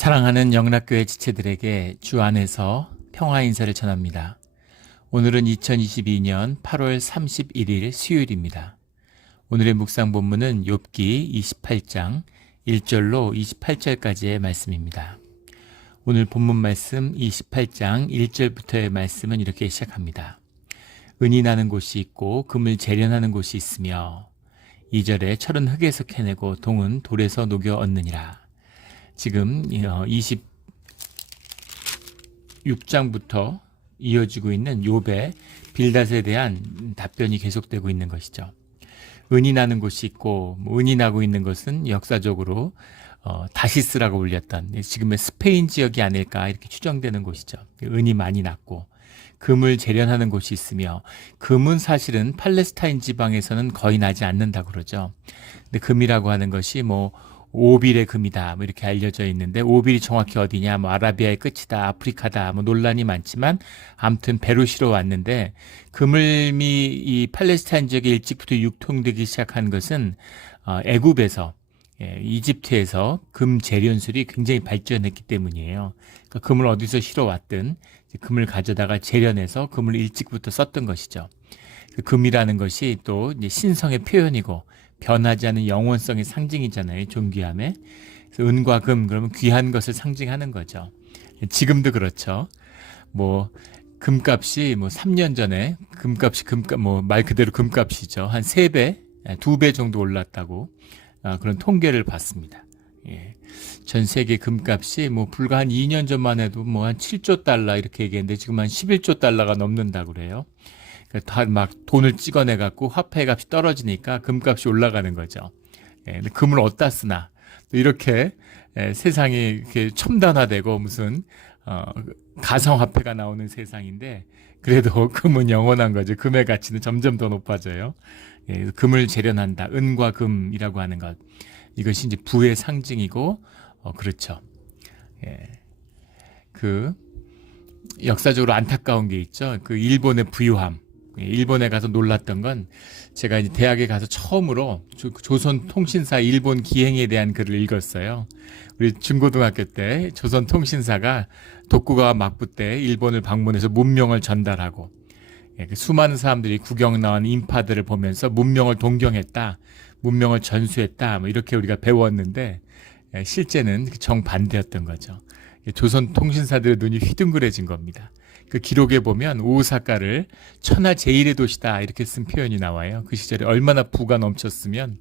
사랑하는 영락교회 지체들에게 주 안에서 평화 인사를 전합니다. 오늘은 2022년 8월 31일 수요일입니다. 오늘의 묵상 본문은 욥기 28장 1절로 28절까지의 말씀입니다. 오늘 본문 말씀 28장 1절부터의 말씀은 이렇게 시작합니다. 은이 나는 곳이 있고 금을 재련하는 곳이 있으며 2절에 철은 흙에서 캐내고 동은 돌에서 녹여 얻느니라. 지금 26장부터 이어지고 있는 욥의 빌닷에 대한 답변이 계속되고 있는 것이죠. 은이 나는 곳이 있고 은이 나고 있는 것은 역사적으로 다시스라고 불렸던 지금의 스페인 지역이 아닐까 이렇게 추정되는 곳이죠. 은이 많이 났고 금을 재련하는 곳이 있으며 금은 사실은 팔레스타인 지방에서는 거의 나지 않는다고 그러죠. 근데 금이라고 하는 것이 오빌의 금이다 이렇게 알려져 있는데 오빌이 정확히 어디냐 아라비아의 끝이다 아프리카다 논란이 많지만 아무튼 베루시로 왔는데 금을미 이 팔레스타인 지역에 일찍부터 유통되기 시작한 것은 애굽에서 이집트에서 금 재련술이 굉장히 발전했기 때문이에요. 그러니까 금을 어디서 실어왔든 금을 가져다가 재련해서 금을 일찍부터 썼던 것이죠. 그 금이라는 것이 또 이제 신성의 표현이고 변하지 않는 영원성의 상징이잖아요. 존귀함에. 그래서 은과 금 그러면 귀한 것을 상징하는 거죠. 지금도 그렇죠. 금값이 3년 전에 금값이 말 그대로 금값이죠. 한 3배, 2배 정도 올랐다고 그런 통계를 봤습니다. 예. 전 세계 금값이 불과 한 2년 전만 해도 한 7조 달러 이렇게 얘기했는데 지금 한 11조 달러가 넘는다고 그래요. 다 막 돈을 찍어내 갖고 화폐 값이 떨어지니까 금값이 올라가는 거죠. 근데 금을 어디다 쓰나 이렇게 세상이 이렇게 첨단화되고 무슨 가상화폐가 나오는 세상인데 그래도 금은 영원한 거죠. 금의 가치는 점점 더 높아져요. 금을 재련한다. 은과 금이라고 하는 것 이것이 이제 부의 상징이고 그렇죠. 그 역사적으로 안타까운 게 있죠. 그 일본의 부유함. 일본에 가서 놀랐던 건 제가 이제 대학에 가서 처음으로 조선통신사 일본 기행에 대한 글을 읽었어요. 우리 중고등학교 때 조선통신사가 독고가와 막부 때 일본을 방문해서 문명을 전달하고 수많은 사람들이 구경 나온 인파들을 보면서 문명을 동경했다. 문명을 전수했다. 이렇게 우리가 배웠는데 실제는 정반대였던 거죠. 조선통신사들의 눈이 휘둥그레진 겁니다. 그 기록에 보면 오사카를 천하 제1의 도시다 이렇게 쓴 표현이 나와요. 그 시절에 얼마나 부가 넘쳤으면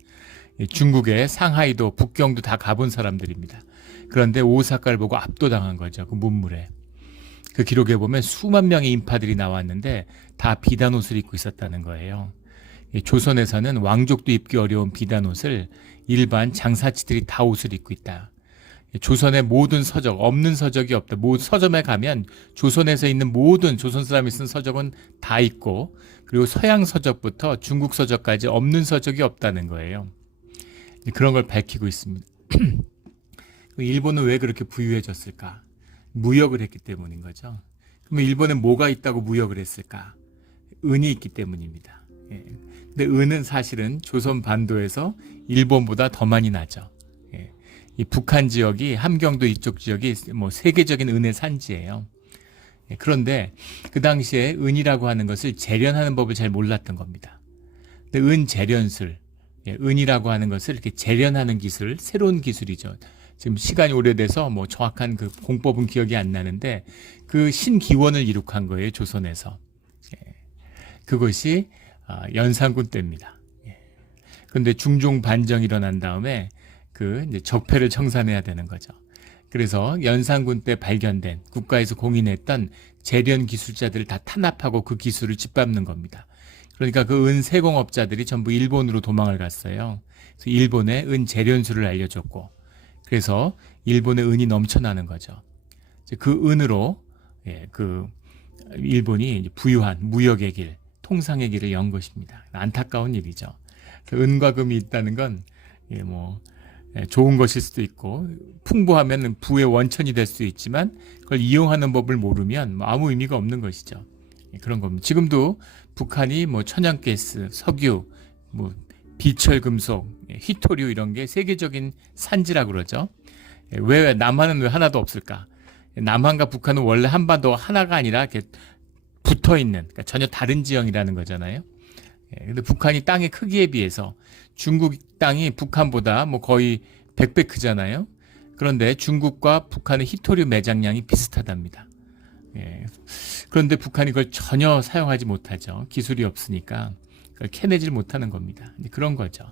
중국의 상하이도 북경도 다 가본 사람들입니다. 그런데 오사카를 보고 압도당한 거죠. 그 문물에. 그 기록에 보면 수만 명의 인파들이 나왔는데 다 비단 옷을 입고 있었다는 거예요. 조선에서는 왕족도 입기 어려운 비단 옷을 일반 장사치들이 다 옷을 입고 있다. 조선의 모든 서적, 없는 서적이 없다. 서점에 가면 조선에서 있는 모든 조선 사람이 쓴 서적은 다 있고 그리고 서양 서적부터 중국 서적까지 없는 서적이 없다는 거예요. 그런 걸 밝히고 있습니다. 일본은 왜 그렇게 부유해졌을까? 무역을 했기 때문인 거죠. 그러면 일본에 뭐가 있다고 무역을 했을까? 은이 있기 때문입니다. 근데 은은 사실은 조선 반도에서 일본보다 더 많이 나죠. 이 북한 지역이 함경도 이쪽 지역이 세계적인 은의 산지예요. 그런데 그 당시에 은이라고 하는 것을 재련하는 법을 잘 몰랐던 겁니다. 근데 은 재련술, 은이라고 하는 것을 이렇게 재련하는 기술, 새로운 기술이죠. 지금 시간이 오래돼서 정확한 그 공법은 기억이 안 나는데 그 신기원을 이룩한 거예요, 조선에서. 그것이 연산군 때입니다. 그런데 중종 반정이 일어난 다음에 이제 적폐를 청산해야 되는 거죠. 그래서 연산군 때 발견된 국가에서 공인했던 재련 기술자들을 다 탄압하고 그 기술을 짓밟는 겁니다. 그러니까 그 은 세공업자들이 전부 일본으로 도망을 갔어요. 그래서 일본에 은 재련술을 알려줬고 그래서 일본의 은이 넘쳐나는 거죠. 그 은으로 그 일본이 부유한 무역의 길, 통상의 길을 연 것입니다. 안타까운 일이죠. 은과 금이 있다는 건 좋은 것일 수도 있고 풍부하면 부의 원천이 될 수 있지만 그걸 이용하는 법을 모르면 아무 의미가 없는 것이죠. 그런 겁니다. 지금도 북한이 천연가스, 석유, 비철금속, 히토류 이런 게 세계적인 산지라고 그러죠. 왜 남한은 왜 하나도 없을까? 남한과 북한은 원래 한반도 하나가 아니라 이렇게 붙어 있는, 그러니까 전혀 다른 지형이라는 거잖아요. 근데 북한이 땅의 크기에 비해서 중국 땅이 북한보다 뭐 거의 100배 크잖아요. 그런데 중국과 북한의 히토류 매장량이 비슷하답니다. 그런데 북한이 그걸 전혀 사용하지 못하죠. 기술이 없으니까 그걸 캐내질 못하는 겁니다. 그런 거죠.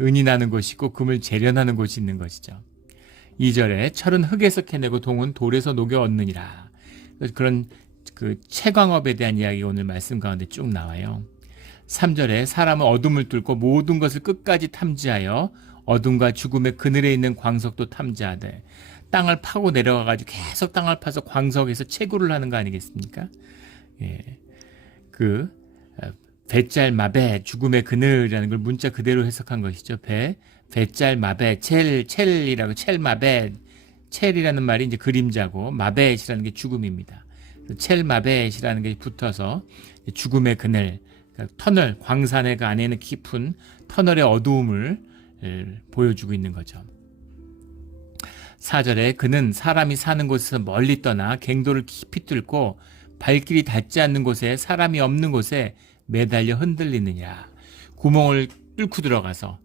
은이 나는 곳이 있고 금을 재련하는 곳이 있는 것이죠. 2절에 철은 흙에서 캐내고 동은 돌에서 녹여 얻느니라. 그런 그 채광업에 대한 이야기가 오늘 말씀 가운데 쭉 나와요. 3절에 사람은 어둠을 뚫고 모든 것을 끝까지 탐지하여 어둠과 죽음의 그늘에 있는 광석도 탐지하되, 땅을 파고 내려가가지고 계속 땅을 파서 광석에서 채굴을 하는 거 아니겠습니까? 배짤 마베 죽음의 그늘이라는 걸 문자 그대로 해석한 것이죠. 배짤 마베 첼이라고 첼마베, 첼이라는 말이 이제 그림자고 마베이라는 게 죽음입니다. 첼마베이라는 게 붙어서 죽음의 그늘, 그러니까 터널, 광산의 그 안에는 깊은 터널의 어두움을 보여주고 있는 거죠. 4절에 그는 사람이 사는 곳에서 멀리 떠나 갱도를 깊이 뚫고 발길이 닿지 않는 곳에, 사람이 없는 곳에 매달려 흔들리느냐. 구멍을 뚫고 들어가서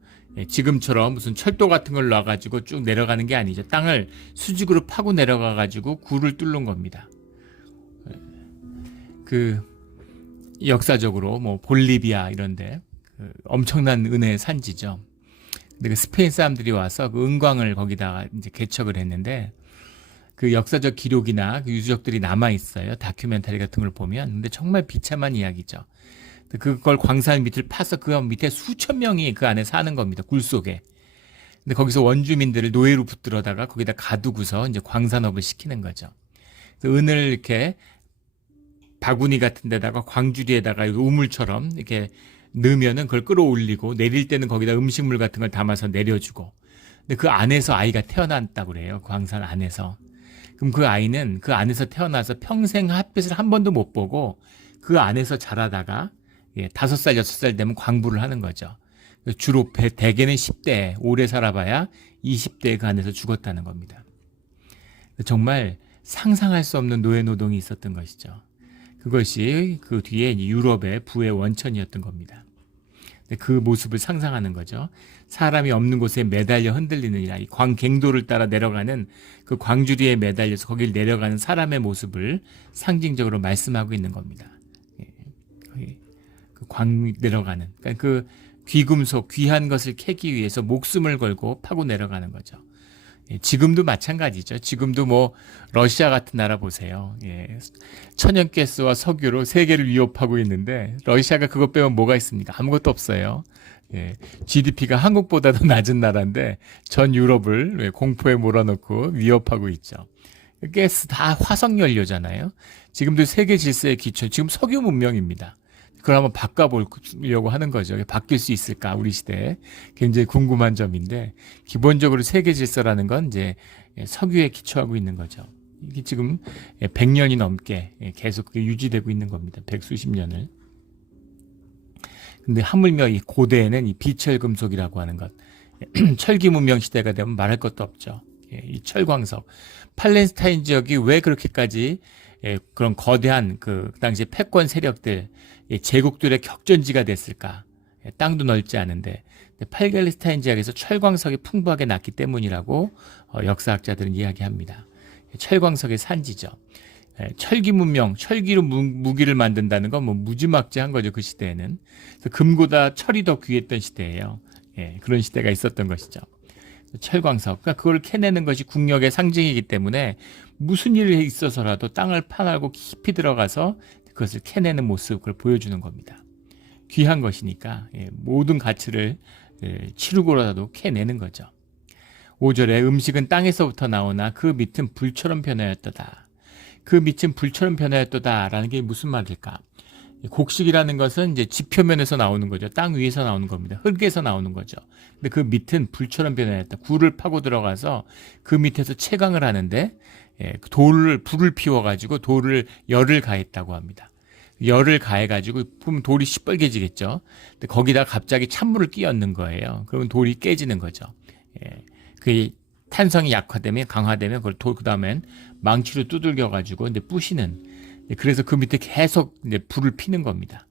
지금처럼 무슨 철도 같은 걸 놔가지고 쭉 내려가는 게 아니죠. 땅을 수직으로 파고 내려가가지고 굴을 뚫는 겁니다. 역사적으로 뭐 볼리비아 이런데 엄청난 은혜의 산지죠. 근데 그 스페인 사람들이 와서 그 은광을 거기다가 이제 개척을 했는데, 그 역사적 기록이나 그 유적들이 남아 있어요. 다큐멘터리 같은 걸 보면. 근데 정말 비참한 이야기죠. 그걸 광산 밑을 파서 그 밑에 수천 명이 그 안에 사는 겁니다. 굴 속에. 근데 거기서 원주민들을 노예로 붙들어다가 거기다 가두고서 이제 광산업을 시키는 거죠. 그래서 은을 이렇게 바구니 같은 데다가 광주리에다가 우물처럼 이렇게 넣으면은 그걸 끌어올리고, 내릴 때는 거기다 음식물 같은 걸 담아서 내려주고. 근데 그 안에서 아이가 태어났다고 그래요. 광산 안에서. 그럼 그 아이는 그 안에서 태어나서 평생 햇빛을 한 번도 못 보고 그 안에서 자라다가 5살, 6살 되면 광부를 하는 거죠. 주로 대개는 10대, 오래 살아봐야 20대에 그 안에서 죽었다는 겁니다. 정말 상상할 수 없는 노예 노동이 있었던 것이죠. 그것이 그 뒤에 유럽의 부의 원천이었던 겁니다. 그 모습을 상상하는 거죠. 사람이 없는 곳에 매달려 흔들리느니라. 이 광갱도를 따라 내려가는 그 광주리에 매달려서 거길 내려가는 사람의 모습을 상징적으로 말씀하고 있는 겁니다. 그 광 내려가는, 그러니까 그 귀금속, 귀한 것을 캐기 위해서 목숨을 걸고 파고 내려가는 거죠. 지금도 마찬가지죠. 지금도 뭐 러시아 같은 나라 보세요. 천연가스와 석유로 세계를 위협하고 있는데 러시아가 그것 빼면 뭐가 있습니까? 아무것도 없어요. GDP가 한국보다도 낮은 나라인데 전 유럽을 공포에 몰아넣고 위협하고 있죠. 가스 다 화석연료잖아요. 지금도 세계 질서의 기초, 지금 석유 문명입니다. 그걸 한번 바꿔보려고 하는 거죠. 바뀔 수 있을까, 우리 시대에. 굉장히 궁금한 점인데, 기본적으로 세계 질서라는 건 이제 석유에 기초하고 있는 거죠. 이게 지금 100년이 넘게 계속 유지되고 있는 겁니다. 100수십 년을. 근데 하물며 이 고대에는 이 비철금속이라고 하는 것, 철기 문명 시대가 되면 말할 것도 없죠. 이 철광석. 팔레스타인 지역이 왜 그렇게까지 그런 거대한 그 당시 패권 세력들, 제국들의 격전지가 됐을까? 땅도 넓지 않은데 팔레스타인 지역에서 철광석이 풍부하게 났기 때문이라고 역사학자들은 이야기합니다. 철광석의 산지죠. 철기 문명, 철기로 무기를 만든다는 건 뭐 무지막지한 거죠. 그 시대에는. 그래서 금보다 철이 더 귀했던 시대예요. 그런 시대가 있었던 것이죠. 철광석, 그러니까 그걸 캐내는 것이 국력의 상징이기 때문에 무슨 일이 있어서라도 땅을 파고 깊이 들어가서 그것을 캐내는 모습을 보여주는 겁니다. 귀한 것이니까 모든 가치를 치르고라도 캐내는 거죠. 5절에 음식은 땅에서부터 나오나 그 밑은 불처럼 변하였도다. 그 밑은 불처럼 변하였도다 라는 게 무슨 말일까? 곡식이라는 것은 이제 지표면에서 나오는 거죠. 땅 위에서 나오는 겁니다. 흙에서 나오는 거죠. 근데 그 밑은 불처럼 변하였다. 굴을 파고 들어가서 그 밑에서 채광을 하는데 불을 피워가지고 열을 가했다고 합니다. 열을 가해가지고 보면 돌이 시뻘개지겠죠. 근데 거기다 갑자기 찬물을 끼얹는 거예요. 그러면 돌이 깨지는 거죠. 그게 탄성이 약화되면 강화되면 그걸 그 다음엔 망치로 두들겨 가지고 이제 부시는, 그래서 그 밑에 계속 이제 불을 피는 겁니다.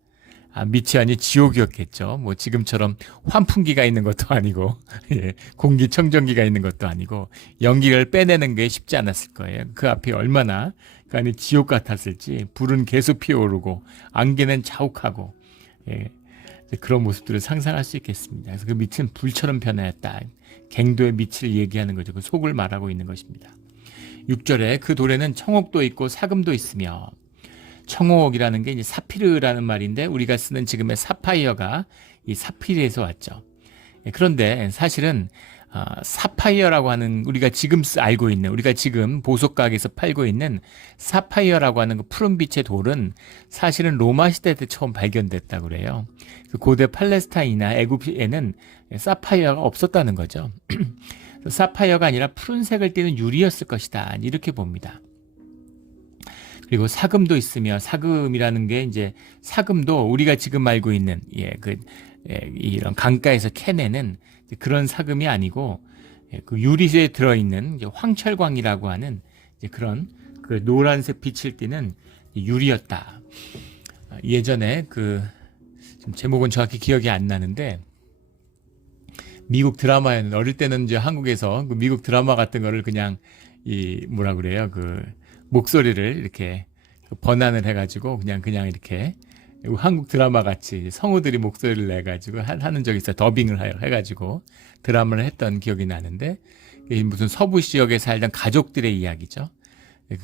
밑이 아니 지옥이었겠죠. 뭐 지금처럼 환풍기가 있는 것도 아니고 예, 공기청정기가 있는 것도 아니고 연기를 빼내는 게 쉽지 않았을 거예요. 그 앞에 얼마나 그 안에 지옥 같았을지. 불은 계속 피어오르고 안개는 자욱하고, 예, 그런 모습들을 상상할 수 있겠습니다. 그래서 그 밑은 불처럼 변하였다. 갱도의 밑을 얘기하는 거죠. 그 속을 말하고 있는 것입니다. 6절에 그 돌에는 청옥도 있고 사금도 있으며, 청옥이라는 게 이제 사피르라는 말인데 우리가 쓰는 지금의 사파이어가 이 사피르에서 왔죠. 그런데 사실은 사파이어라고 하는, 우리가 지금 알고 있는, 우리가 지금 보석 가게에서 팔고 있는 사파이어라고 하는 그 푸른빛의 돌은 사실은 로마 시대 때 처음 발견됐다고 그래요. 그 고대 팔레스타인이나 애굽에는 사파이어가 없었다는 거죠. 사파이어가 아니라 푸른색을 띠는 유리였을 것이다, 이렇게 봅니다. 그리고 사금도 있으며, 사금이라는 게 이제 사금도 우리가 지금 알고 있는 이런 강가에서 캐내는 그런 사금이 아니고, 그 유리에 들어있는 이제 황철광이라고 하는 이제 그런 그 노란색 빛을 띠는 유리였다. 예전에 지금 제목은 정확히 기억이 안 나는데, 미국 드라마에는, 어릴 때는 이제 한국에서 그 미국 드라마 같은 거를 그냥 뭐라 그래요, 목소리를 이렇게 번안을 해가지고 그냥 이렇게 한국 드라마 같이 성우들이 목소리를 내가지고 하는 적이 있어요. 더빙을 해가지고 드라마를 했던 기억이 나는데, 무슨 서부 지역에 살던 가족들의 이야기죠.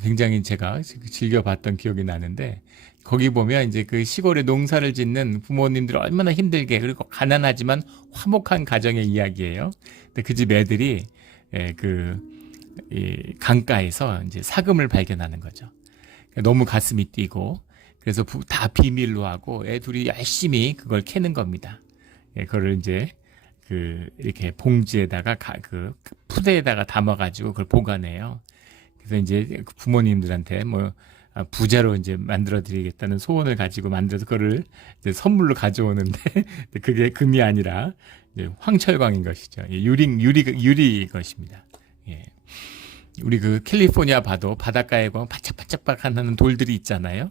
굉장히 제가 즐겨봤던 기억이 나는데, 거기 보면 이제 그 시골에 농사를 짓는 부모님들이 얼마나 힘들게, 그리고 가난하지만 화목한 가정의 이야기예요. 근데 그 집 애들이 이 강가에서 이제 사금을 발견하는 거죠. 너무 가슴이 뛰고, 그래서 다 비밀로 하고 애 둘이 열심히 그걸 캐는 겁니다. 그거를 이제 이렇게 봉지에다가 푸대에다가 담아가지고 그걸 보관해요. 그래서 이제 부모님들한테 부자로 이제 만들어드리겠다는 소원을 가지고 만들어서 그거를 이제 선물로 가져오는데 그게 금이 아니라 이제 황철광인 것이죠. 유리 것입니다. 예. 우리 캘리포니아 봐도 바닷가에 보면 반짝반짝하는 돌들이 있잖아요.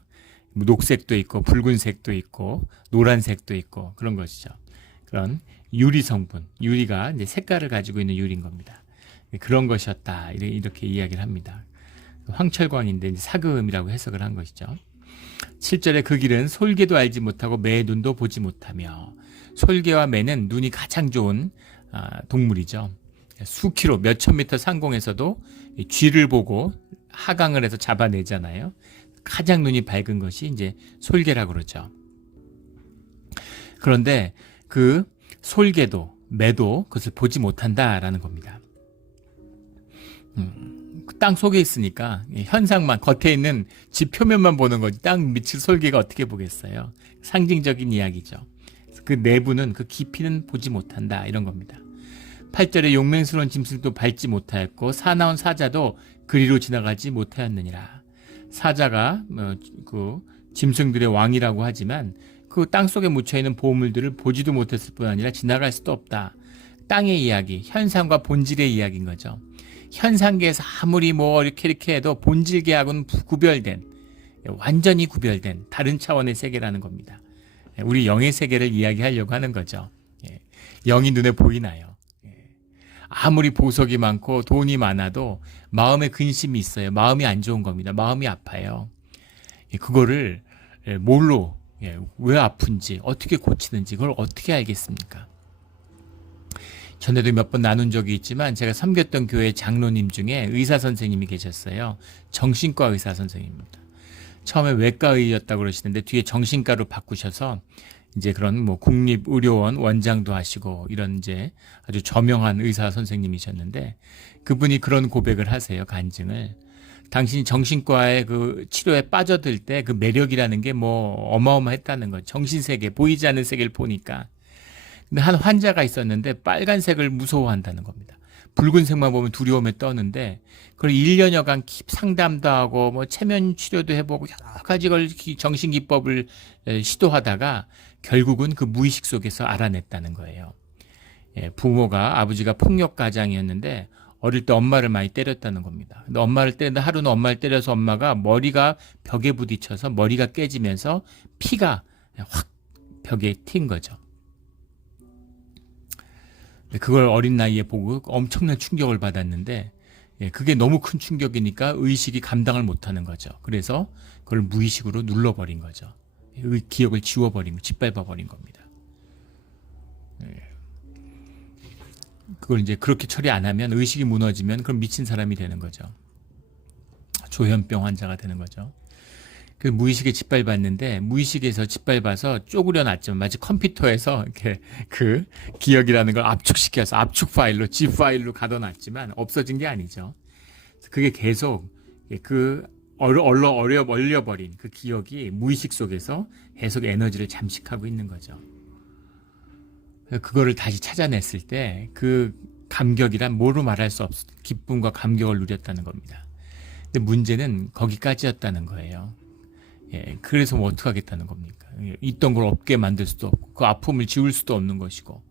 녹색도 있고 붉은색도 있고 노란색도 있고 그런 것이죠. 그런 유리 성분, 유리가 이제 색깔을 가지고 있는 유리인 겁니다. 그런 것이었다, 이렇게 이야기를 합니다. 황철광인데 이제 사금이라고 해석을 한 것이죠. 7절에 그 길은 솔개도 알지 못하고 매의 눈도 보지 못하며, 솔개와 매는 눈이 가장 좋은 동물이죠. 수키로 몇천 미터 상공에서도 쥐를 보고 하강을 해서 잡아내잖아요. 가장 눈이 밝은 것이 이제 솔개라고 그러죠. 그런데 그 솔개도 매도 그것을 보지 못한다라는 겁니다. 땅 속에 있으니까 현상만, 겉에 있는 집 표면만 보는 거지 땅 밑을 솔개가 어떻게 보겠어요. 상징적인 이야기죠. 그 내부는, 그 깊이는 보지 못한다, 이런 겁니다. 8절에 용맹스러운 짐승도 밟지 못하였고 사나운 사자도 그리로 지나가지 못하였느니라. 사자가 그 짐승들의 왕이라고 하지만 그 땅속에 묻혀있는 보물들을 보지도 못했을 뿐 아니라 지나갈 수도 없다. 땅의 이야기, 현상과 본질의 이야기인 거죠. 현상계에서 아무리 이렇게 해도 본질계하고는 구별된, 완전히 구별된 다른 차원의 세계라는 겁니다. 우리 영의 세계를 이야기하려고 하는 거죠. 영이 눈에 보이나요? 아무리 보석이 많고 돈이 많아도 마음에 근심이 있어요. 마음이 안 좋은 겁니다. 마음이 아파요. 그거를 뭘로, 왜 아픈지, 어떻게 고치는지 그걸 어떻게 알겠습니까? 전에도 몇 번 나눈 적이 있지만 제가 섬겼던 교회 장로님 중에 의사 선생님이 계셨어요. 정신과 의사 선생님입니다. 처음에 외과의였다고 그러시는데 뒤에 정신과로 바꾸셔서 이제 그런 국립의료원 원장도 하시고 이런 이제 아주 저명한 의사 선생님이셨는데, 그분이 그런 고백을 하세요. 간증을. 당신이 정신과의 그 치료에 빠져들 때 그 매력이라는 게 어마어마했다는 거죠. 정신세계, 보이지 않는 세계를 보니까. 근데 한 환자가 있었는데 빨간색을 무서워한다는 겁니다. 붉은색만 보면 두려움에 떠는데 그걸 1년여간 상담도 하고 체면 치료도 해보고 여러 가지 걸 정신기법을 시도하다가 결국은 그 무의식 속에서 알아냈다는 거예요. 부모가, 아버지가 폭력 가장이었는데 어릴 때 엄마를 많이 때렸다는 겁니다. 근데 엄마를 때렸는데 하루는 엄마를 때려서 엄마가 머리가 벽에 부딪혀서 머리가 깨지면서 피가 확 벽에 튄 거죠. 그걸 어린 나이에 보고 엄청난 충격을 받았는데 그게 너무 큰 충격이니까 의식이 감당을 못하는 거죠. 그래서 그걸 무의식으로 눌러버린 거죠. 기억을 지워버린, 짓밟아버린 겁니다. 그걸 이제 그렇게 처리 안 하면 의식이 무너지면 그럼 미친 사람이 되는 거죠. 조현병 환자가 되는 거죠. 그 무의식에 짓밟았는데 무의식에서 짓밟아서 쪼그려 놨죠. 마치 컴퓨터에서 이렇게 그 기억이라는 걸 압축시켜서 압축 파일로 zip 파일로 가둬놨지만 없어진 게 아니죠. 그게 계속 그 얼려버린 그 기억이 무의식 속에서 계속 에너지를 잠식하고 있는 거죠. 그거를 다시 찾아냈을 때 그 감격이란 뭐로 말할 수 없어 기쁨과 감격을 누렸다는 겁니다. 근데 문제는 거기까지였다는 거예요. 그래서 뭐 어떡하겠다는 겁니까? 있던 걸 없게 만들 수도 없고 그 아픔을 지울 수도 없는 것이고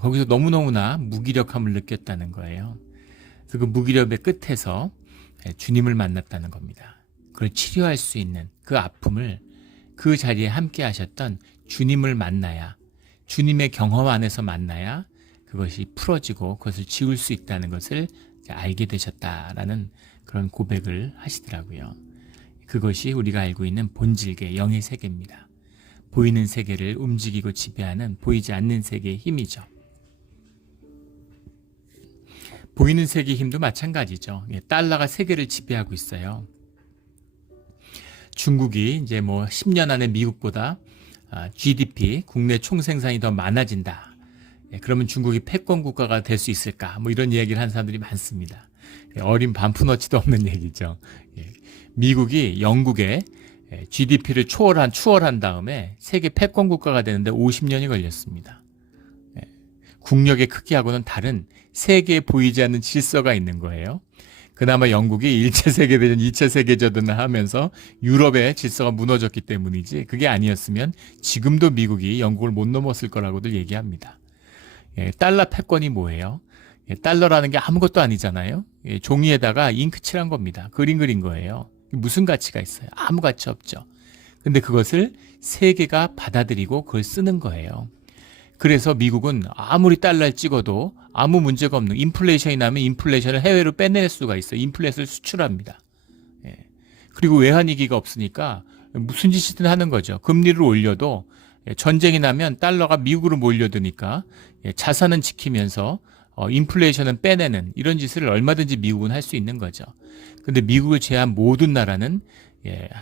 거기서 너무너무나 무기력함을 느꼈다는 거예요. 그래서 그 무기력의 끝에서 주님을 만났다는 겁니다. 그걸 치료할 수 있는 그 아픔을 그 자리에 함께 하셨던 주님을 만나야 주님의 경험 안에서 만나야 그것이 풀어지고 그것을 지울 수 있다는 것을 알게 되셨다라는 그런 고백을 하시더라고요. 그것이 우리가 알고 있는 본질계 영의 세계입니다. 보이는 세계를 움직이고 지배하는 보이지 않는 세계의 힘이죠. 보이는 세계의 힘도 마찬가지죠. 달러가 세계를 지배하고 있어요. 중국이 이제 뭐 10년 안에 미국보다 GDP, 국내 총생산이 더 많아진다. 그러면 중국이 패권 국가가 될 수 있을까? 뭐 이런 이야기를 하는 사람들이 많습니다. 어린 반푼어치도 없는 얘기죠. 미국이 영국의 GDP를 추월한 다음에 세계 패권 국가가 되는데 50년이 걸렸습니다. 국력의 크기하고는 다른 세계에 보이지 않는 질서가 있는 거예요. 그나마 영국이 1차 세계대전, 2차 세계대전을 하면서 유럽의 질서가 무너졌기 때문이지 그게 아니었으면 지금도 미국이 영국을 못 넘었을 거라고들 얘기합니다. 달러 패권이 뭐예요? 달러라는 게 아무것도 아니잖아요. 종이에다가 잉크 칠한 겁니다. 그림 그린 거예요. 무슨 가치가 있어요? 아무 가치 없죠. 근데 그것을 세계가 받아들이고 그걸 쓰는 거예요. 그래서 미국은 아무리 달러를 찍어도 아무 문제가 없는 인플레이션이 나면 인플레이션을 해외로 빼낼 수가 있어요. 인플레이션을 수출합니다. 그리고 외환위기가 없으니까 무슨 짓이든 하는 거죠. 금리를 올려도 전쟁이 나면 달러가 미국으로 몰려드니까 자산은 지키면서 인플레이션은 빼내는 이런 짓을 얼마든지 미국은 할 수 있는 거죠. 근데 미국을 제외한 모든 나라는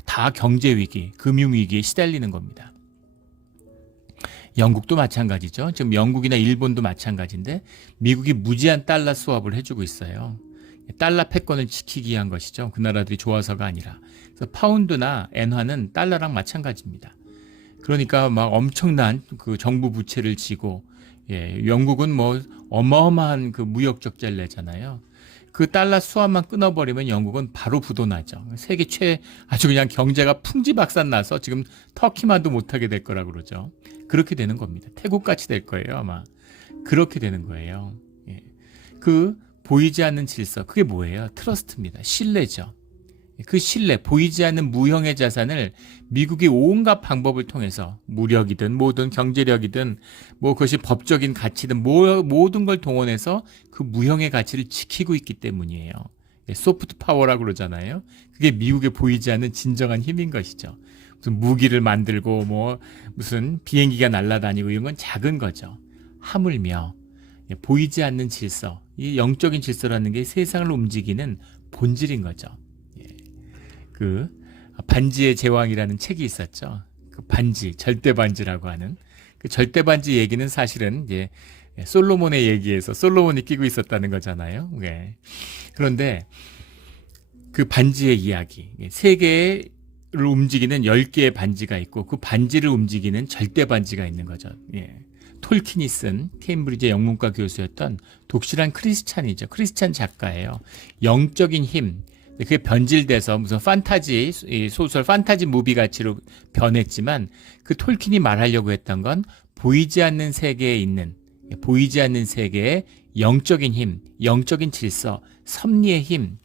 다 경제위기, 금융위기에 시달리는 겁니다. 영국도 마찬가지죠. 지금 영국이나 일본도 마찬가지인데 미국이 무제한 달러 수합을 해주고 있어요. 달러 패권을 지키기 위한 것이죠. 그 나라들이 좋아서가 아니라. 그래서 파운드나 엔화는 달러랑 마찬가지입니다. 그러니까 막 엄청난 그 정부 부채를 지고 영국은 뭐 어마어마한 그 무역 적자를 내잖아요. 그 달러 수합만 끊어버리면 영국은 바로 부도나죠. 세계 아주 그냥 경제가 풍지박산 나서 지금 터키만도 못하게 될 거라고 그러죠. 그렇게 되는 겁니다. 태국같이 될 거예요, 아마. 그렇게 되는 거예요. 그 보이지 않는 질서, 그게 뭐예요? 트러스트입니다. 신뢰죠. 그 신뢰, 보이지 않는 무형의 자산을 미국이 온갖 방법을 통해서 무력이든 뭐든 경제력이든 뭐 그것이 법적인 가치든 모든 걸 동원해서 그 무형의 가치를 지키고 있기 때문이에요. 소프트 파워라고 그러잖아요. 그게 미국에 보이지 않는 진정한 힘인 것이죠. 무슨 무기를 만들고 뭐 무슨 비행기가 날아다니고 이런 건 작은 거죠. 하물며 보이지 않는 질서, 이 영적인 질서라는 게 세상을 움직이는 본질인 거죠. 그 반지의 제왕이라는 책이 있었죠. 그 반지, 절대 반지라고 하는 그 절대 반지 얘기는 사실은 이제 솔로몬의 얘기에서 솔로몬이 끼고 있었다는 거잖아요. 그런데 그 반지의 이야기, 세계를 움직이는 10개의 반지가 있고 그 반지를 움직이는 절대 반지가 있는 거죠. 톨킨이 쓴 케임브리지 영문과 교수였던 독실한 크리스찬이죠. 크리스찬 작가예요. 영적인 힘, 그게 변질돼서 무슨 판타지 소설, 판타지 무비 가치로 변했지만 그 톨킨이 말하려고 했던 건 보이지 않는 세계에 있는, 보이지 않는 세계의 영적인 힘, 영적인 질서, 섭리의 힘,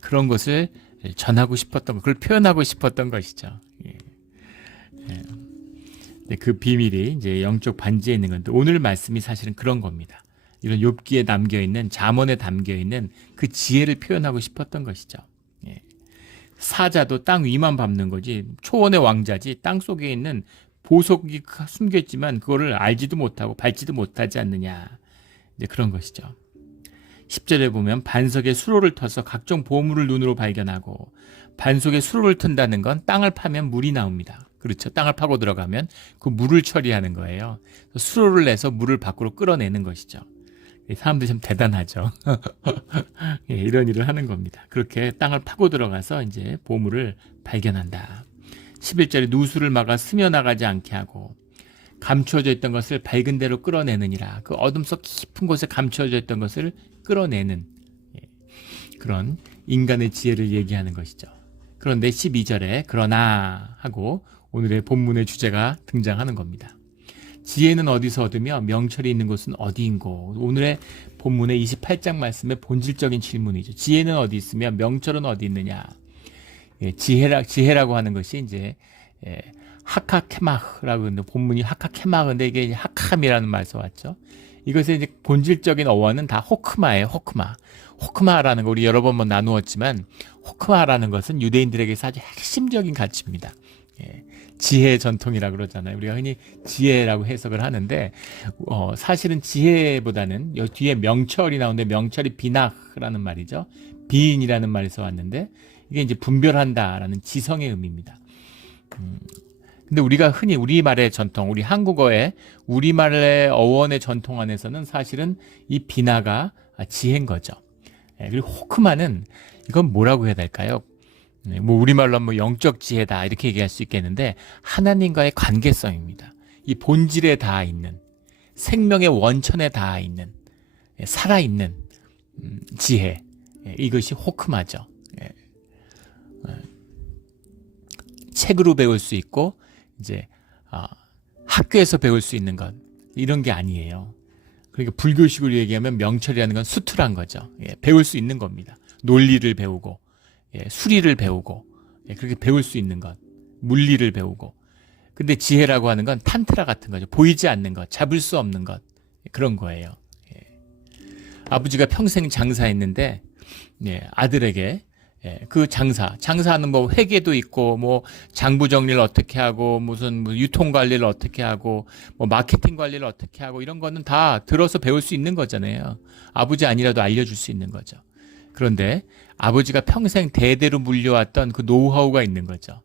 그런 것을 전하고 싶었던 것, 그걸 표현하고 싶었던 것이죠. 그 비밀이 이제 영적 반지에 있는 건데, 오늘 말씀이 사실은 그런 겁니다. 이런 욥기에 담겨 있는, 잠언에 담겨 있는 그 지혜를 표현하고 싶었던 것이죠. 사자도 땅 위만 밟는 거지, 초원의 왕자지, 땅 속에 있는 보석이 숨겨 있지만 그거를 알지도 못하고 밟지도 못하지 않느냐. 이제 그런 것이죠. 10절에 보면 반석에 수로를 터서 각종 보물을 눈으로 발견하고, 반석에 수로를 튼다는 건 땅을 파면 물이 나옵니다. 그렇죠. 땅을 파고 들어가면 그 물을 처리하는 거예요. 수로를 내서 물을 밖으로 끌어내는 것이죠. 사람들이 참 대단하죠. 이런 일을 하는 겁니다. 그렇게 땅을 파고 들어가서 이제 보물을 발견한다. 11절에 누수를 막아 스며나가지 않게 하고, 감추어져 있던 것을 밝은 데로 끌어내느니라. 그 어둠 속 깊은 곳에 감추어져 있던 것을 끌어내는 그런 인간의 지혜를 얘기하는 것이죠. 그런데 12절에 그러나 하고 오늘의 본문의 주제가 등장하는 겁니다. 지혜는 어디서 얻으며 명철이 있는 곳은 어디인고? 오늘의 본문의 28장 말씀의 본질적인 질문이죠. 지혜는 어디 있으며 명철은 어디 있느냐? 지혜라고 하는 것이 이제 하카케마흐라고 하는데, 본문이 하카케마흐인데 이게 하캄이라는 말에서 왔죠. 이것의 이제 본질적인 어원은 다 호크마예요. 호크마라는 거 우리 여러 번 나누었지만, 호크마라는 것은 유대인들에게서 아주 핵심적인 가치입니다. 지혜의 전통이라고 그러잖아요. 우리가 흔히 지혜라고 해석을 하는데, 사실은 지혜보다는 여기 뒤에 명철이 나오는데, 명철이 비나흐라는 말이죠. 비인이라는 말에서 왔는데, 이게 이제 분별한다라는 지성의 의미입니다. 근데 우리가 흔히 우리말의 전통, 우리 한국어의 우리말의 어원의 전통 안에서는 사실은 이 비나가 지혜인 거죠. 그리고 호크마는 이건 뭐라고 해야 될까요? 뭐 우리말로 뭐 영적 지혜다 이렇게 얘기할 수 있겠는데, 하나님과의 관계성입니다. 이 본질에 닿아 있는, 생명의 원천에 닿아 있는, 살아있는 지혜, 이것이 호크마죠. 책으로 배울 수 있고 이제 학교에서 배울 수 있는 것, 이런 게 아니에요. 그러니까 불교식으로 얘기하면 명철이라는 건 수투란 거죠. 배울 수 있는 겁니다. 논리를 배우고, 수리를 배우고, 그렇게 배울 수 있는 것, 물리를 배우고. 근데 지혜라고 하는 건 탄트라 같은 거죠. 보이지 않는 것, 잡을 수 없는 것, 그런 거예요. 아버지가 평생 장사했는데 아들에게 그 장사하는 뭐 회계도 있고, 뭐 장부 정리를 어떻게 하고, 무슨 유통 관리를 어떻게 하고, 뭐 마케팅 관리를 어떻게 하고, 이런 거는 다 들어서 배울 수 있는 거잖아요. 아버지 아니라도 알려줄 수 있는 거죠. 그런데 아버지가 평생 대대로 물려왔던 그 노하우가 있는 거죠.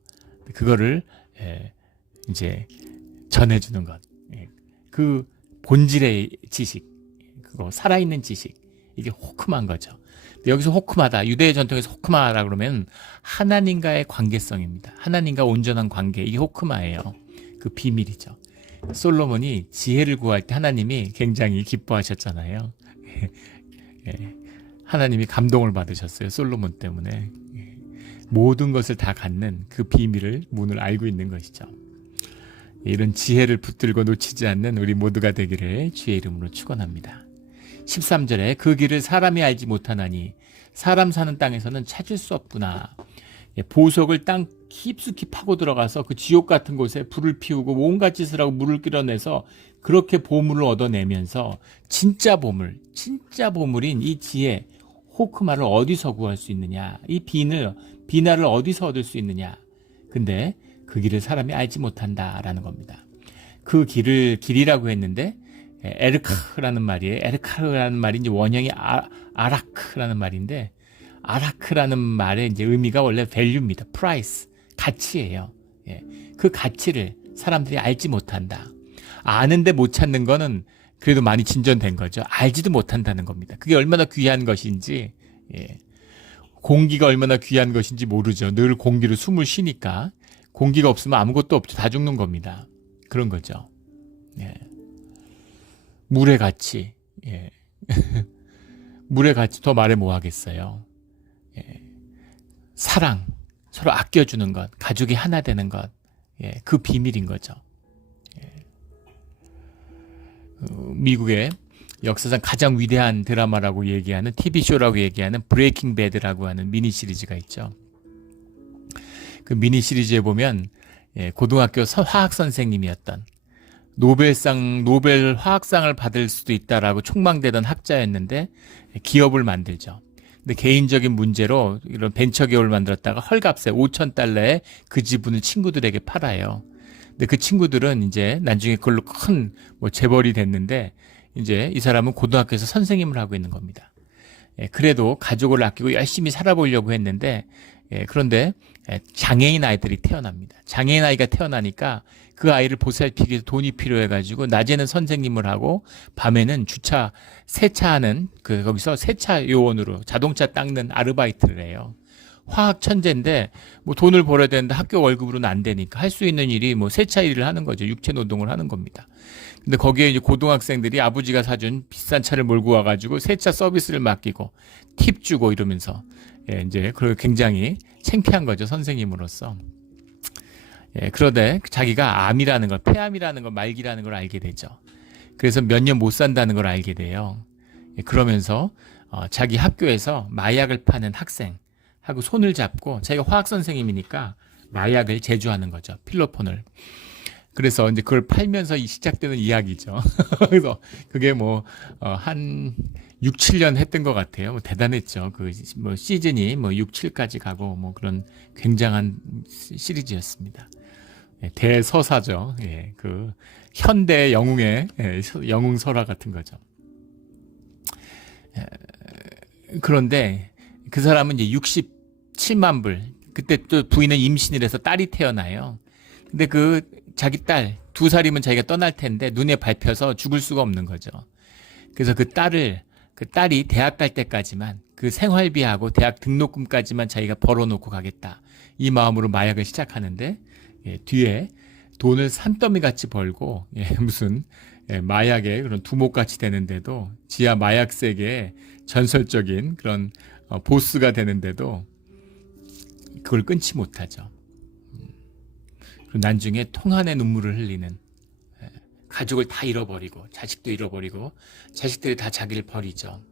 그거를 이제 전해주는 것. 그 본질의 지식, 그거 살아있는 지식, 이게 호크마인 거죠. 여기서 호크마다, 유대의 전통에서 호크마라 그러면 하나님과의 관계성입니다. 하나님과 온전한 관계, 이게 호크마예요. 그 비밀이죠. 솔로몬이 지혜를 구할 때 하나님이 굉장히 기뻐하셨잖아요. 하나님이 감동을 받으셨어요. 솔로몬 때문에. 모든 것을 다 갖는 그 비밀을, 문을 알고 있는 것이죠. 이런 지혜를 붙들고 놓치지 않는 우리 모두가 되기를 주의 이름으로 축원합니다. 13절에 그 길을 사람이 알지 못하나니 사람 사는 땅에서는 찾을 수 없구나. 보석을 땅 깊숙이 파고 들어가서 그 지옥 같은 곳에 불을 피우고 온갖 짓을 하고 물을 끌어내서 그렇게 보물을 얻어내면서 진짜 보물인 이 지혜, 호크마를 어디서 구할 수 있느냐? 이 비나를 어디서 얻을 수 있느냐? 근데 그 길을 사람이 알지 못한다라는 겁니다. 그 길이라고 했는데 에르카라는 말이에요. 에르카라는 말이 이제 원형이 아라크라는 말인데, 아라크라는 말의 이제 의미가 원래 value입니다. price, 가치예요. 그 가치를 사람들이 알지 못한다. 아는데 못 찾는 거는 그래도 많이 진전된 거죠. 알지도 못한다는 겁니다. 그게 얼마나 귀한 것인지, 공기가 얼마나 귀한 것인지 모르죠. 늘 공기로 숨을 쉬니까 공기가 없으면 아무것도 없죠. 다 죽는 겁니다. 그런 거죠. 물의 가치, 물의 가치 더 말해 뭐 하겠어요. 사랑, 서로 아껴주는 것, 가족이 하나 되는 것, 그 비밀인 거죠. 미국의 역사상 가장 위대한 드라마라고 얘기하는 TV쇼라고 얘기하는 브레이킹 배드라고 하는 미니 시리즈가 있죠. 그 미니 시리즈에 보면 고등학교 화학 선생님이었던 노벨 화학상을 받을 수도 있다라고 촉망되던 학자였는데 기업을 만들죠. 근데 개인적인 문제로 이런 벤처 기업을 만들었다가 헐값에 $5,000에 그 지분을 친구들에게 팔아요. 근데 그 친구들은 이제 나중에 그걸로 큰 재벌이 됐는데 이제 이 사람은 고등학교에서 선생님을 하고 있는 겁니다. 그래도 가족을 아끼고 열심히 살아보려고 했는데 그런데 장애인 아이들이 태어납니다. 장애인 아이가 태어나니까 그 아이를 보살피기 위해서 돈이 필요해가지고 낮에는 선생님을 하고 밤에는 세차하는 거기서 세차 요원으로 자동차 닦는 아르바이트를 해요. 화학 천재인데 돈을 벌어야 되는데 학교 월급으로는 안 되니까 할 수 있는 일이 세차 일을 하는 거죠. 육체 노동을 하는 겁니다. 근데 거기에 이제 고등학생들이 아버지가 사준 비싼 차를 몰고 와가지고 세차 서비스를 맡기고 팁 주고 이러면서 이제 그리고 굉장히 창피한 거죠, 선생님으로서. 그러되 자기가 암이라는 걸, 폐암이라는 걸, 말기라는 걸 알게 되죠. 그래서 몇 년 못 산다는 걸 알게 돼요. 그러면서 자기 학교에서 마약을 파는 학생하고 손을 잡고 자기가 화학 선생님이니까 마약을 제조하는 거죠, 필로폰을. 그래서 이제 그걸 팔면서 시작되는 이야기죠. 그래서 그게 한 6, 7년 했던 것 같아요. 대단했죠. 시즌이 6, 7까지 가고 그런 굉장한 시리즈였습니다. 대서사죠. 그 현대 영웅의 영웅 설화 같은 거죠. 그런데 그 사람은 이제 67만 불. 그때 또 부인은 임신을 해서 딸이 태어나요. 근데 자기 딸 2살이면 자기가 떠날 텐데 눈에 밟혀서 죽을 수가 없는 거죠. 그래서 그 딸이 대학 갈 때까지만 그 생활비하고 대학 등록금까지만 자기가 벌어놓고 가겠다. 이 마음으로 마약을 시작하는데 뒤에 돈을 산더미 같이 벌고 무슨 마약의 그런 두목같이 되는데도 지하 마약 세계의 전설적인 그런 보스가 되는데도 그걸 끊지 못하죠. 그리고 나중에 통한의 눈물을 흘리는, 가족을 다 잃어버리고 자식도 잃어버리고 자식들이 다 자기를 버리죠.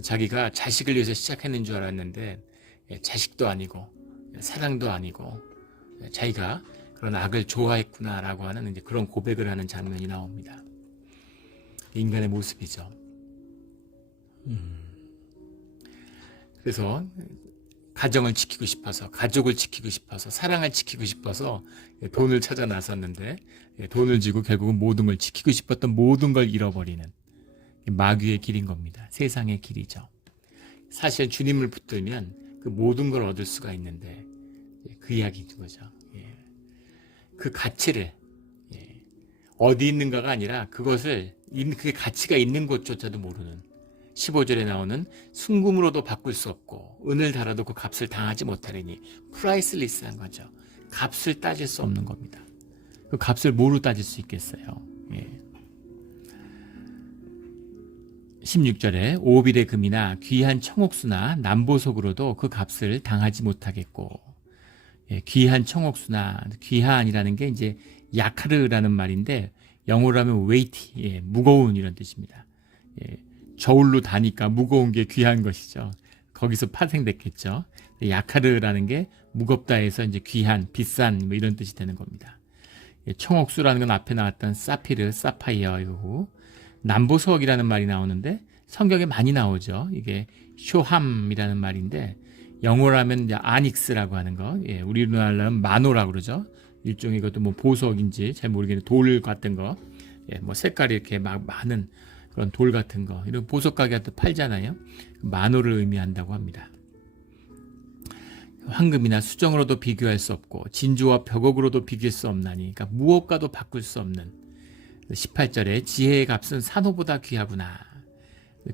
자기가 자식을 위해서 시작했는 줄 알았는데 자식도 아니고 사랑도 아니고 자기가 그런 악을 좋아했구나라고 하는 이제 그런 고백을 하는 장면이 나옵니다. 인간의 모습이죠. 그래서 가정을 지키고 싶어서, 가족을 지키고 싶어서, 사랑을 지키고 싶어서 돈을 찾아 나섰는데 돈을 지고 결국은 모든 걸 지키고 싶었던 모든 걸 잃어버리는 마귀의 길인 겁니다. 세상의 길이죠. 사실 주님을 붙들면 그 모든 걸 얻을 수가 있는데 그 이야기인 거죠. 그 가치를 어디 있는가가 아니라 그것을 그 가치가 있는 곳조차도 모르는, 15절에 나오는 순금으로도 바꿀 수 없고 은을 달아도 그 값을 당하지 못하리니 프라이슬리스한 거죠. 값을 따질 수 없는 겁니다. 그 값을 뭐로 따질 수 있겠어요? 16절에 오빌의 금이나 귀한 청옥수나 남보석으로도 그 값을 당하지 못하겠고, 귀한 청옥수나, 귀한이라는 게 이제 야카르라는 말인데 영어로 하면 weighty, 무거운 이런 뜻입니다. 저울로 다니까 무거운 게 귀한 것이죠. 거기서 파생됐겠죠. 야카르라는 게 무겁다 해서 이제 귀한, 비싼 이런 뜻이 되는 겁니다. 청옥수라는 건 앞에 나왔던 사피르, 사파이어이고, 남보석이라는 말이 나오는데 성경에 많이 나오죠. 이게 쇼함이라는 말인데 영어로 하면 이제 아닉스라고 하는 거, 우리나라는 마노라고 그러죠. 일종의 것도 보석인지 잘 모르겠는데 돌 같은 거, 색깔이 이렇게 막 많은 그런 돌 같은 거, 이런 보석 가게한테 팔잖아요. 만호를 의미한다고 합니다. 황금이나 수정으로도 비교할 수 없고 진주와 벽옥으로도 비길 수 없나니, 그러니까 무엇과도 바꿀 수 없는. 18절에 지혜의 값은 산호보다 귀하구나.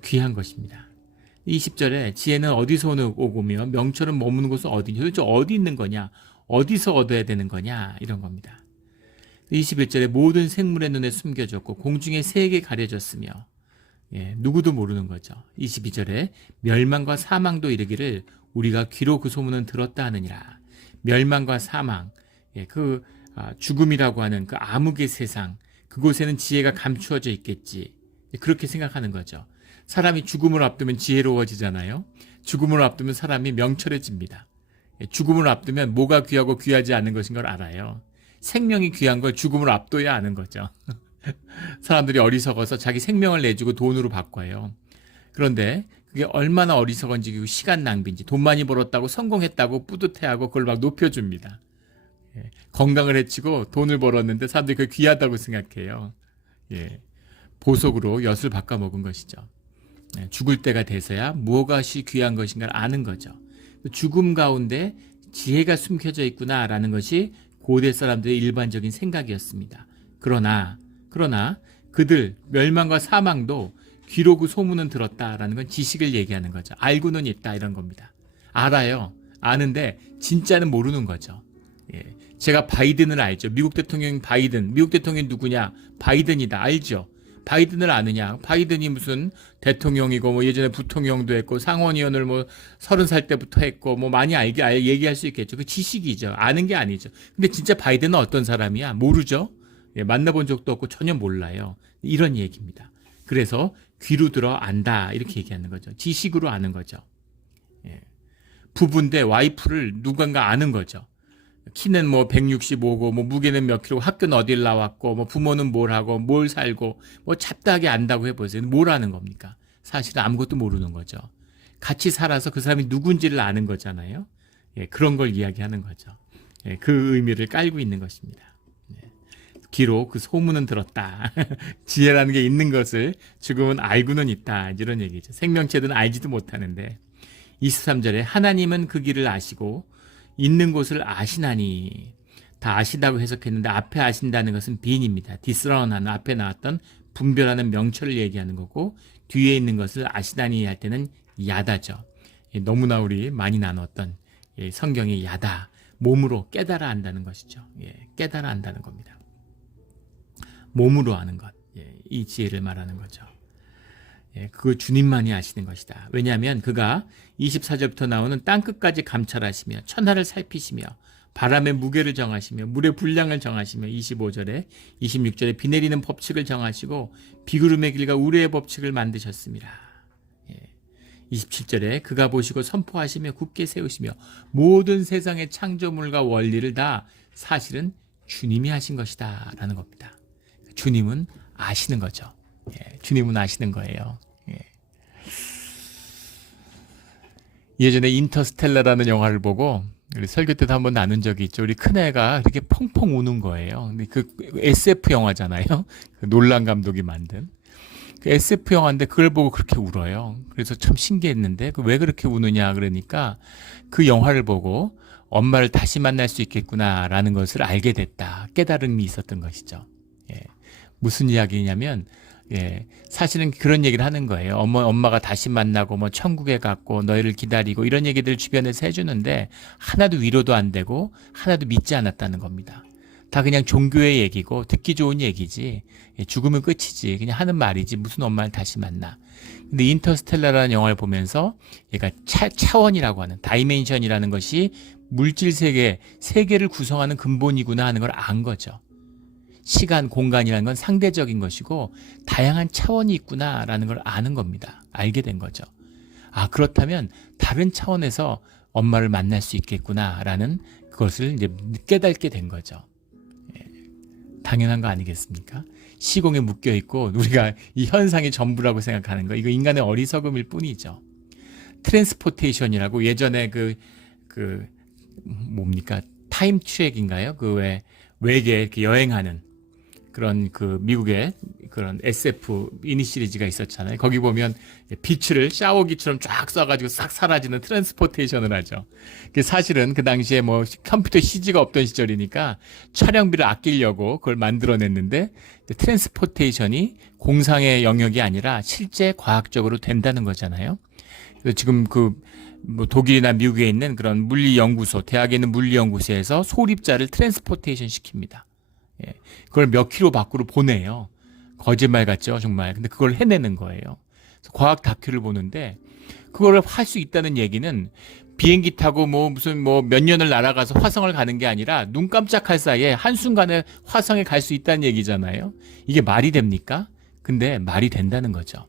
귀한 것입니다. 20절에 지혜는 어디서 오고며 명철은 머무는 곳은 어디냐. 도대체 어디 있는 거냐, 어디서 얻어야 되는 거냐, 이런 겁니다. 21절에 모든 생물의 눈에 숨겨졌고 공중의 새에게 가려졌으며, 누구도 모르는 거죠. 22절에 멸망과 사망도 이르기를 우리가 귀로 그 소문은 들었다 하느니라. 멸망과 사망, 죽음이라고 하는 그 암흑의 세상, 그곳에는 지혜가 감추어져 있겠지. 그렇게 생각하는 거죠. 사람이 죽음을 앞두면 지혜로워지잖아요. 죽음을 앞두면 사람이 명철해집니다. 죽음을 앞두면 뭐가 귀하고 귀하지 않은 것인 걸 알아요. 생명이 귀한 걸 죽음을 앞둬야 아는 거죠. 사람들이 어리석어서 자기 생명을 내주고 돈으로 바꿔요. 그런데 그게 얼마나 어리석은지 시간 낭비인지, 돈 많이 벌었다고 성공했다고 뿌듯해하고 그걸 막 높여줍니다. 건강을 해치고 돈을 벌었는데 사람들이 그게 귀하다고 생각해요. 보석으로 엿을 바꿔먹은 것이죠. 죽을 때가 돼서야 무엇이 귀한 것인가를 아는 거죠. 죽음 가운데 지혜가 숨겨져 있구나라는 것이 고대 사람들의 일반적인 생각이었습니다. 그러나 그들 멸망과 사망도 귀로 그 소문은 들었다라는 건 지식을 얘기하는 거죠. 알고는 있다 이런 겁니다. 알아요. 아는데 진짜는 모르는 거죠. 제가 바이든을 알죠. 미국 대통령 바이든. 미국 대통령이 누구냐? 바이든이다. 알죠. 바이든을 아느냐? 바이든이 무슨 대통령이고 뭐 예전에 부통령도 했고 상원의원을 뭐 30살 때부터 했고 뭐 많이 얘기할 수 있겠죠. 그 지식이죠. 아는 게 아니죠. 근데 진짜 바이든은 어떤 사람이야? 모르죠. 만나본 적도 없고 전혀 몰라요. 이런 얘기입니다. 그래서 귀로 들어 안다 이렇게 얘기하는 거죠. 지식으로 아는 거죠. 부부인데 와이프를 누군가 아는 거죠. 키는 뭐 165고 뭐 무게는 몇 킬로, 학교는 어딜 나왔고 뭐 부모는 뭘 하고 뭘 살고 뭐 잡다하게 안다고 해보세요. 뭘 아는 겁니까? 사실은 아무것도 모르는 거죠. 같이 살아서 그 사람이 누군지를 아는 거잖아요. 그런 걸 이야기하는 거죠. 그 의미를 깔고 있는 것입니다. 귀로 그 소문은 들었다. 지혜라는 게 있는 것을 지금은 알고는 있다. 이런 얘기죠. 생명체들은 알지도 못하는데 23절에 하나님은 그 길을 아시고 있는 곳을 아시나니, 다 아시다고 해석했는데 앞에 아신다는 것은 빈입니다. 디스라운하는 앞에 나왔던 분별하는 명철을 얘기하는 거고, 뒤에 있는 것을 아시나니 할 때는 야다죠. 너무나 우리 많이 나눴던 성경의 야다, 몸으로 깨달아 안다는 것이죠. 깨달아 안다는 겁니다. 몸으로 아는 것, 이 지혜를 말하는 거죠. 그거 주님만이 아시는 것이다. 왜냐하면 그가 24절부터 나오는 땅끝까지 감찰하시며 천하를 살피시며 바람의 무게를 정하시며 물의 분량을 정하시며 25절에 26절에 비 내리는 법칙을 정하시고 비구름의 길과 우레의 법칙을 만드셨습니다. 27절에 그가 보시고 선포하시며 굳게 세우시며 모든 세상의 창조물과 원리를 다 사실은 주님이 하신 것이다 라는 겁니다. 주님은 아시는 거죠. 주님은 아시는 거예요. 예전에 인터스텔라라는 영화를 보고 우리 설교 때도 한번 나눈 적이 있죠. 우리 큰애가 이렇게 펑펑 우는 거예요. 근데 그 SF 영화잖아요. 그 놀란 감독이 만든 그 SF 영화인데 그걸 보고 그렇게 울어요. 그래서 참 신기했는데 왜 그렇게 우느냐 그러니까 그 영화를 보고 엄마를 다시 만날 수 있겠구나라는 것을 알게 됐다. 깨달음이 있었던 것이죠. 무슨 이야기냐면 사실은 그런 얘기를 하는 거예요. 엄마가 다시 만나고 뭐 천국에 갔고 너희를 기다리고 이런 얘기들 주변에서 해주는데 하나도 위로도 안 되고 하나도 믿지 않았다는 겁니다. 다 그냥 종교의 얘기고 듣기 좋은 얘기지, 죽으면 끝이지, 그냥 하는 말이지 무슨 엄마를 다시 만나. 근데 인터스텔라라는 영화를 보면서 얘가 차원이라고 하는 다이멘션이라는 것이 물질 세계를 구성하는 근본이구나 하는 걸 안 거죠. 시간, 공간이라는 건 상대적인 것이고 다양한 차원이 있구나라는 걸 아는 겁니다. 알게 된 거죠. 아, 그렇다면 다른 차원에서 엄마를 만날 수 있겠구나라는 그것을 이제 깨닫게 된 거죠. 당연한 거 아니겠습니까? 시공에 묶여 있고 우리가 이 현상이 전부라고 생각하는 거, 이거 인간의 어리석음일 뿐이죠. 트랜스포테이션이라고 예전에 뭡니까? 타임 트랙인가요? 그 외계 이렇게 여행하는 그런 그 미국의 그런 SF 미니 시리즈가 있었잖아요. 거기 보면 빛을 샤워기처럼 쫙 쏴가지고 싹 사라지는 트랜스포테이션을 하죠. 사실은 그 당시에 뭐 컴퓨터 CG가 없던 시절이니까 촬영비를 아끼려고 그걸 만들어냈는데 트랜스포테이션이 공상의 영역이 아니라 실제 과학적으로 된다는 거잖아요. 그래서 지금 뭐 독일이나 미국에 있는 그런 물리연구소, 대학에 있는 물리연구소에서 소립자를 트랜스포테이션 시킵니다. 그걸 몇 킬로 밖으로 보내요. 거짓말 같죠, 정말. 근데 그걸 해내는 거예요. 과학 다큐를 보는데 그걸 할 수 있다는 얘기는 비행기 타고 무슨 몇 년을 날아가서 화성을 가는 게 아니라 눈 깜짝할 사이에 한순간에 화성에 갈 수 있다는 얘기잖아요. 이게 말이 됩니까? 근데 말이 된다는 거죠.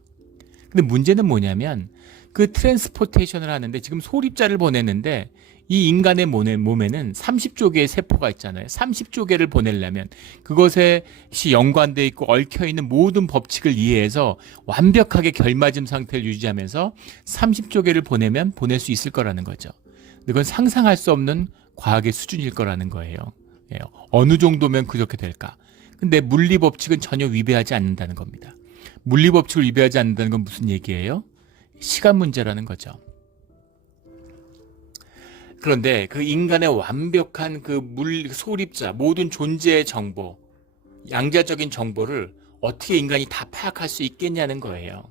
근데 문제는 뭐냐면 그 트랜스포테이션을 하는데 지금 소립자를 보내는데 이 인간의 몸에는 30조 개의 세포가 있잖아요. 30조 개를 보내려면 그것에 연관되어 있고 얽혀있는 모든 법칙을 이해해서 완벽하게 결맞음 상태를 유지하면서 30조 개를 보내면 보낼 수 있을 거라는 거죠. 그건 상상할 수 없는 과학의 수준일 거라는 거예요. 어느 정도면 그렇게 될까? 근데 물리 법칙은 전혀 위배하지 않는다는 겁니다. 물리 법칙을 위배하지 않는다는 건 무슨 얘기예요? 시간 문제라는 거죠. 그런데 그 인간의 완벽한 그 소립자, 모든 존재의 정보, 양자적인 정보를 어떻게 인간이 다 파악할 수 있겠냐는 거예요.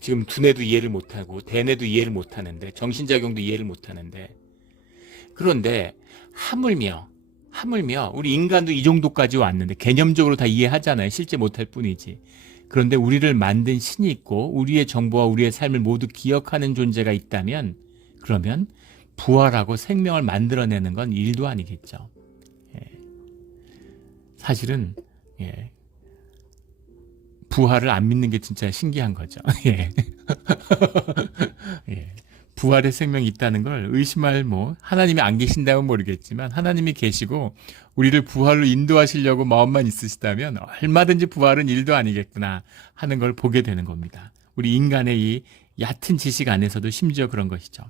지금 두뇌도 이해를 못하고 대뇌도 이해를 못하는데 정신작용도 이해를 못하는데 그런데 하물며 우리 인간도 이 정도까지 왔는데 개념적으로 다 이해하잖아요. 실제 못할 뿐이지. 그런데 우리를 만든 신이 있고 우리의 정보와 우리의 삶을 모두 기억하는 존재가 있다면 그러면 부활하고 생명을 만들어내는 건 일도 아니겠죠. 사실은 부활을 안 믿는 게 진짜 신기한 거죠. 부활의 생명이 있다는 걸 의심할 하나님이 안 계신다면 모르겠지만 하나님이 계시고 우리를 부활로 인도하시려고 마음만 있으시다면 얼마든지 부활은 일도 아니겠구나 하는 걸 보게 되는 겁니다. 우리 인간의 이 얕은 지식 안에서도 심지어 그런 것이죠.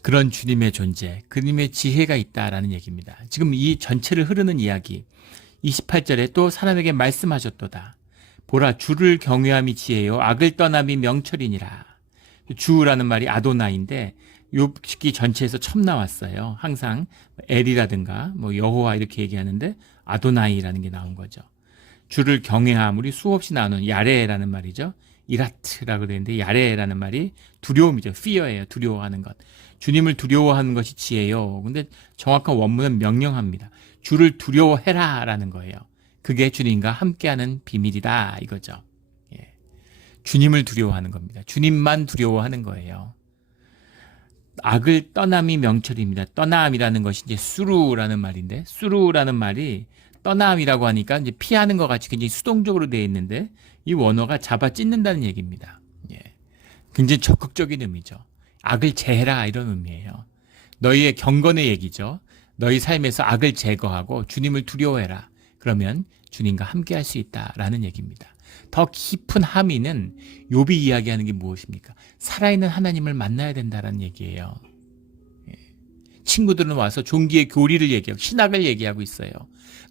그런 주님의 존재, 그님의 지혜가 있다라는 얘기입니다. 지금 이 전체를 흐르는 이야기 28절에 또 사람에게 말씀하셨도다. 보라 주를 경외함이 지혜요 악을 떠남이 명철이니라. 주라는 말이 아도나인데 욥기 전체에서 처음 나왔어요. 항상 엘이라든가 여호와 이렇게 얘기하는데 아도나이라는 게 나온 거죠. 주를 경외함, 우리 수없이 나오는 야레라는 말이죠. 이라트라고 되는데 야레라는 말이 두려움이죠. fear예요. 두려워하는 것. 주님을 두려워하는 것이 지혜요. 근데 정확한 원문은 명령합니다. 주를 두려워해라 라는 거예요. 그게 주님과 함께하는 비밀이다 이거죠. 주님을 두려워하는 겁니다. 주님만 두려워하는 거예요. 악을 떠남이 명철입니다. 떠남이라는 것이 이제 수루라는 말인데 수루라는 말이 떠남이라고 하니까 이제 피하는 것 같이 굉장히 수동적으로 되어 있는데 이 원어가 잡아 찢는다는 얘기입니다. 굉장히 적극적인 의미죠. 악을 제해라 이런 의미예요. 너희의 경건의 얘기죠. 너희 삶에서 악을 제거하고 주님을 두려워해라. 그러면 주님과 함께 할 수 있다라는 얘기입니다. 더 깊은 함의는 욥이 이야기하는 게 무엇입니까? 살아있는 하나님을 만나야 된다라는 얘기예요. 친구들은 와서 종기의 교리를 얘기하고 신학을 얘기하고 있어요.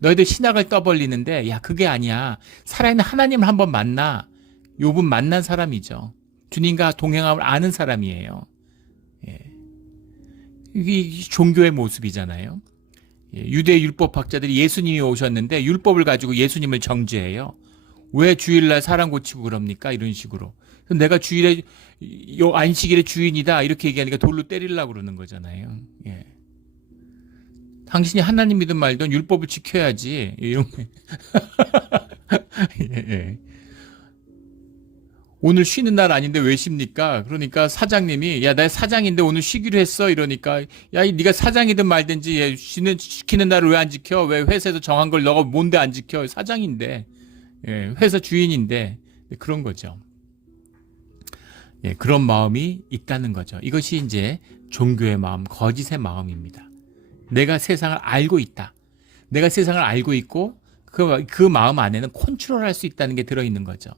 너희들 신학을 떠벌리는데 야 그게 아니야. 살아있는 하나님을 한번 만나. 욥은 만난 사람이죠. 주님과 동행함을 아는 사람이에요. 이게 종교의 모습이잖아요. 유대 율법학자들이 예수님이 오셨는데 율법을 가지고 예수님을 정죄해요. 왜 주일날 사람 고치고 그럽니까? 이런 식으로. 내가 주일에 안식일의 주인이다 이렇게 얘기하니까 돌로 때리려고 그러는 거잖아요. 당신이 하나님 믿든 말든 율법을 지켜야지. 이런 오늘 쉬는 날 아닌데 왜 쉽니까? 그러니까 사장님이 야, 나 사장인데 오늘 쉬기로 했어. 이러니까 야, 네가 사장이든 말든지 시키는 날을 왜 안 지켜? 왜 회사에서 정한 걸 너가 뭔데 안 지켜? 사장인데. 회사 주인인데 그런 거죠. 그런 마음이 있다는 거죠. 이것이 이제 종교의 마음, 거짓의 마음입니다. 내가 세상을 알고 있다. 내가 세상을 알고 있고 그 마음 안에는 컨트롤할 수 있다는 게 들어있는 거죠.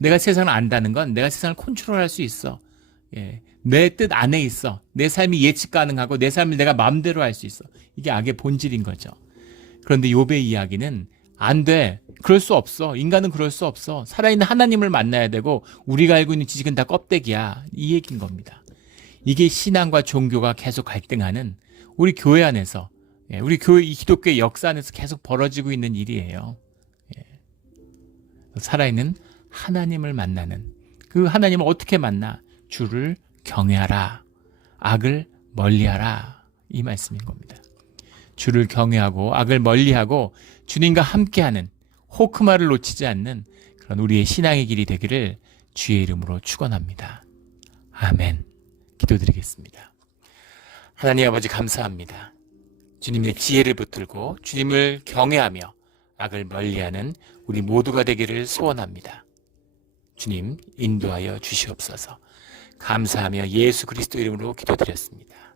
내가 세상을 안다는 건 내가 세상을 컨트롤할 수 있어. 내 뜻 안에 있어. 내 삶이 예측 가능하고 내 삶을 내가 마음대로 할 수 있어. 이게 악의 본질인 거죠. 그런데 욥의 이야기는 안 돼. 그럴 수 없어. 인간은 그럴 수 없어. 살아있는 하나님을 만나야 되고 우리가 알고 있는 지식은 다 껍데기야. 이 얘기인 겁니다. 이게 신앙과 종교가 계속 갈등하는 우리 교회 안에서 우리 교회 기독교의 역사 안에서 계속 벌어지고 있는 일이에요. 살아있는 하나님을 만나는 그 하나님을 어떻게 만나? 주를 경외하라. 악을 멀리하라. 이 말씀인 겁니다. 주를 경외하고 악을 멀리하고 주님과 함께하는 호크마를 놓치지 않는 그런 우리의 신앙의 길이 되기를 주의 이름으로 축원합니다. 아멘. 기도드리겠습니다. 하나님 아버지 감사합니다. 주님의 지혜를 붙들고 주님을 경외하며 악을 멀리하는 우리 모두가 되기를 소원합니다. 주님 인도하여 주시옵소서. 감사하며 예수 그리스도 이름으로 기도드렸습니다.